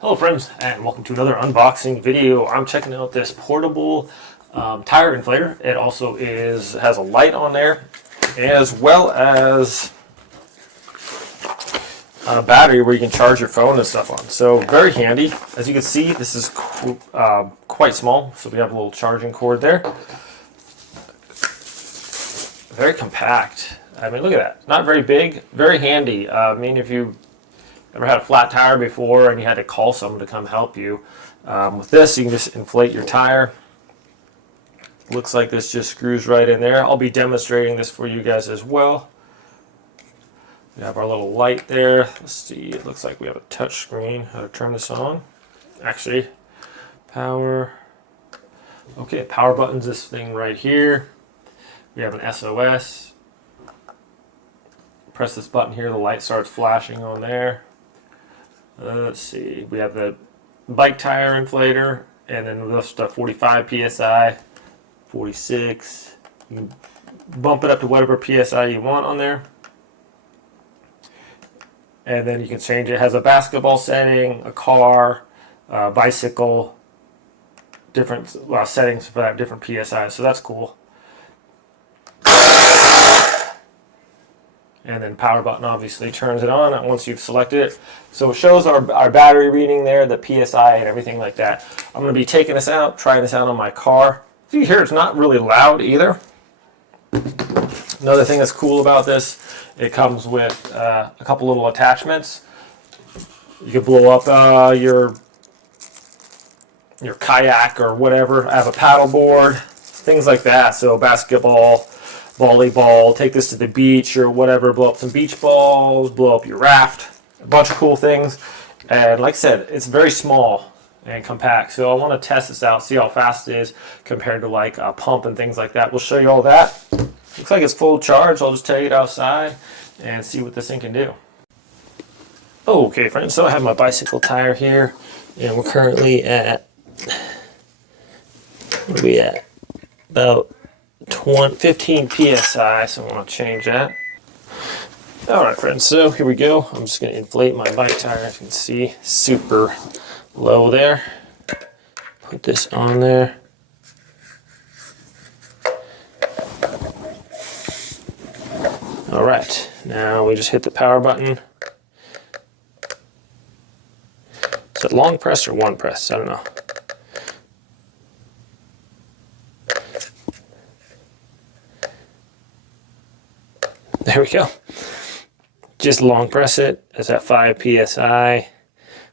Hello friends, and welcome to another unboxing video. I'm checking out this portable tire inflator. It also has a light on there, as well as a battery where you can charge your phone and stuff on. So very handy. As you can see, this is quite small, so we have a little charging cord there. Very compact. I mean, look at that. Not very big, very handy. I mean, if you ever had a flat tire before and you had to call someone to come help you, with this you can just inflate your tire. Looks like this just screws right in there. I'll be demonstrating this for you guys as well. We have our little light there. Let's see, it looks like we have a touch screen. How to turn this on. Actually, power. Okay, power button's this thing right here. We have an SOS. Press this button here, the light starts flashing on there. Let's see, we have the bike tire inflator, and then just a 45 psi, 46. You can bump it up to whatever psi you want on there. And then you can change it. It has a basketball setting, a car, bicycle, different settings for that, different psi. So that's cool. And then power button obviously turns it on once you've selected it. So it shows our battery reading there, the PSI and everything like that. I'm going to be taking this out, trying this out on my car. See here, it's not really loud either. Another thing that's cool about this, it comes with a couple little attachments. You can blow up your kayak or whatever. I have a paddle board, things like that. So basketball, volleyball, take this to the beach or whatever, blow up some beach balls, blow up your raft, a bunch of cool things. And like I said, it's very small and compact. So I want to test this out, see how fast it is compared to like a pump and things like that. We'll show you all that. Looks like it's full charge. I'll just take it outside and see what this thing can do. Okay friends, so I have my bicycle tire here and we're currently at, what are we at? About 15 psi, so I want to change that. Alright friends, so here we go. I'm just going to inflate my bike tire. As you can see, super low there. Put this on there. Alright, now we just hit the power button. Is it long press or one press? I don't know. There we go. Just long press it. It's at 5 psi.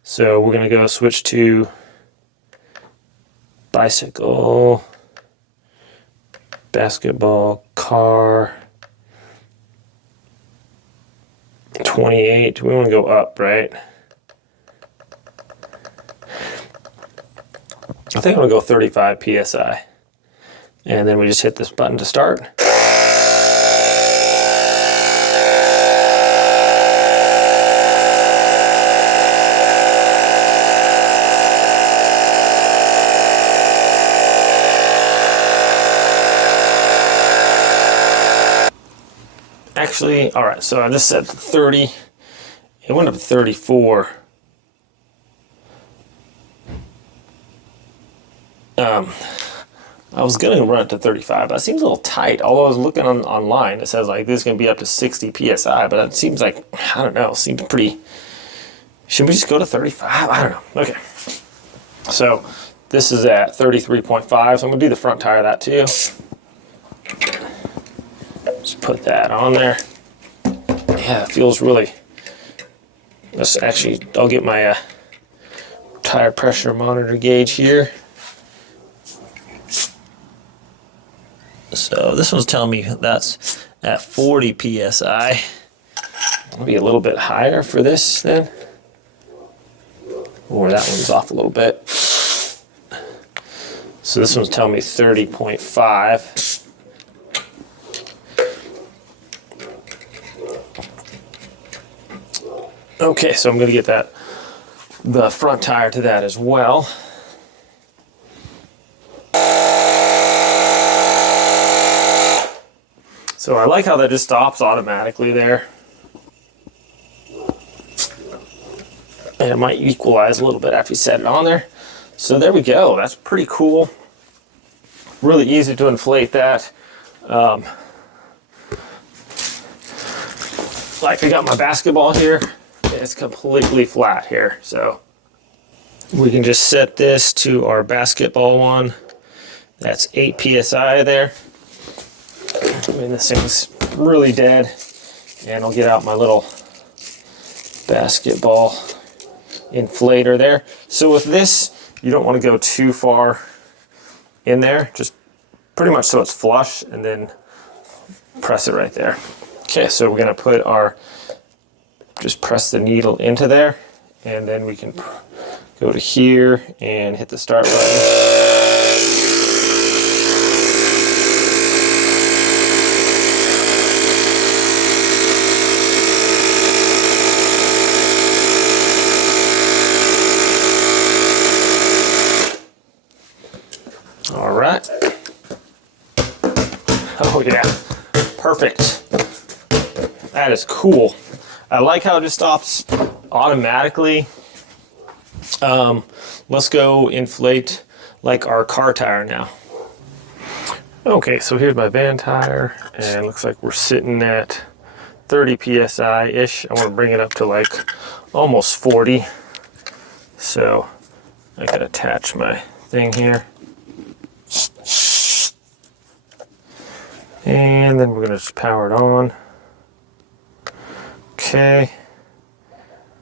So we're going to go switch to bicycle, basketball, car, 28. We want to go up, right? I think I'm going to go 35 psi. And then we just hit this button to start. Actually, all right, so I just set 30. It went up to 34. I was gonna run it to 35, but it seems a little tight. Although I was looking online, it says like this is gonna be up to 60 psi, but it seems like, I don't know, it seems pretty. Should we just go to 35? I don't know. Okay. So this is at 33.5, so I'm gonna do the front tire of that too. Just put that on there. Yeah, it feels really. Let's actually, I'll get my tire pressure monitor gauge here. So this one's telling me that's at 40 psi. I'll be a little bit higher for this then. Or that one's off a little bit. So this one's telling me 30.5. Okay, so I'm going to get the front tire to that as well. So I like how that just stops automatically there. And it might equalize a little bit after you set it on there. So there we go. That's pretty cool. Really easy to inflate that. Like I got my basketball here. It's completely flat here. So we can just set this to our basketball one. That's 8 PSI there. I mean, this thing's really dead. And I'll get out my little basketball inflator there. So with this, you don't want to go too far in there, just pretty much so it's flush, and then press it right there. Okay, so we're going to put our, just press the needle into there, and then we can go to here and hit the start button. All right. Oh yeah, perfect. That is cool. I like how it just stops automatically. Let's go inflate like our car tire now. Okay, so here's my van tire, and it looks like we're sitting at 30 PSI-ish. I want to bring it up to like almost 40. So I can attach my thing here. And then we're going to just power it on. Okay.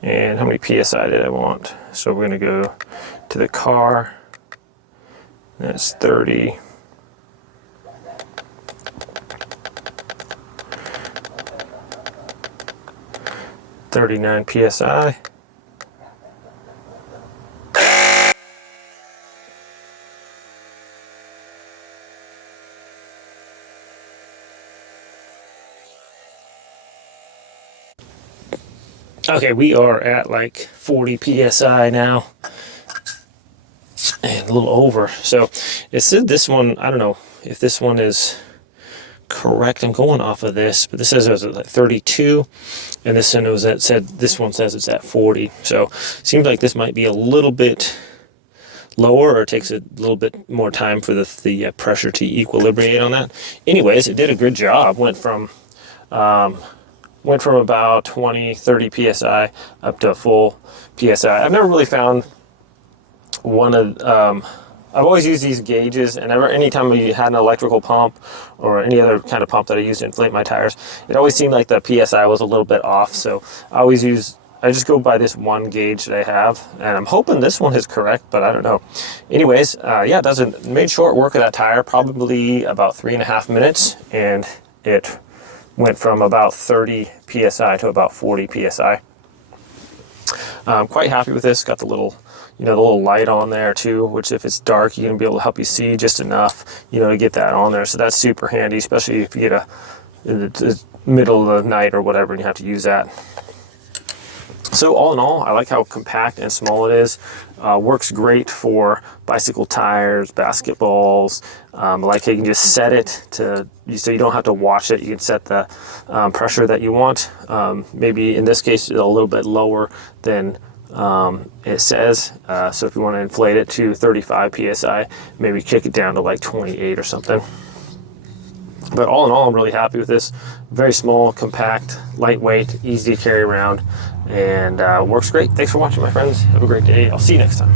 And how many PSI did I want? So we're going to go to the car. That's 30. .39 PSI. Okay, we are at like 40 PSI now, and a little over. So it said this one, I don't know if this one is correct. I'm going off of this, but this says it was at like 32, and this one was at, this one says it's at 40. So seems like this might be a little bit lower, or it takes a little bit more time for the pressure to equilibrate on that. Anyways, it did a good job. Went from about 20, 30 PSI up to a full PSI. I've never really found one of, I've always used these gauges, and anytime we had an electrical pump or any other kind of pump that I used to inflate my tires, it always seemed like the PSI was a little bit off. So I just go by this one gauge that I have, and I'm hoping this one is correct, but I don't know. Anyways, yeah, made short work of that tire, probably about 3.5 minutes, and it went from about 30 PSI to about 40 PSI. I'm quite happy with this. Got the little, the little light on there too, which if it's dark, you're gonna be able to help you see just enough, to get that on there. So that's super handy, especially if you get in the middle of the night or whatever and you have to use that. So all in all, I like how compact and small it is. Works great for bicycle tires, basketballs. Like you can just set it so you don't have to wash it. You can set the pressure that you want. Maybe in this case, a little bit lower than it says. So if you want to inflate it to 35 PSI, maybe kick it down to like 28 or something. But all in all, I'm really happy with this. Very small, compact, lightweight, easy to carry around, and works great. Thanks for watching, my friends. Have a great day. I'll see you next time.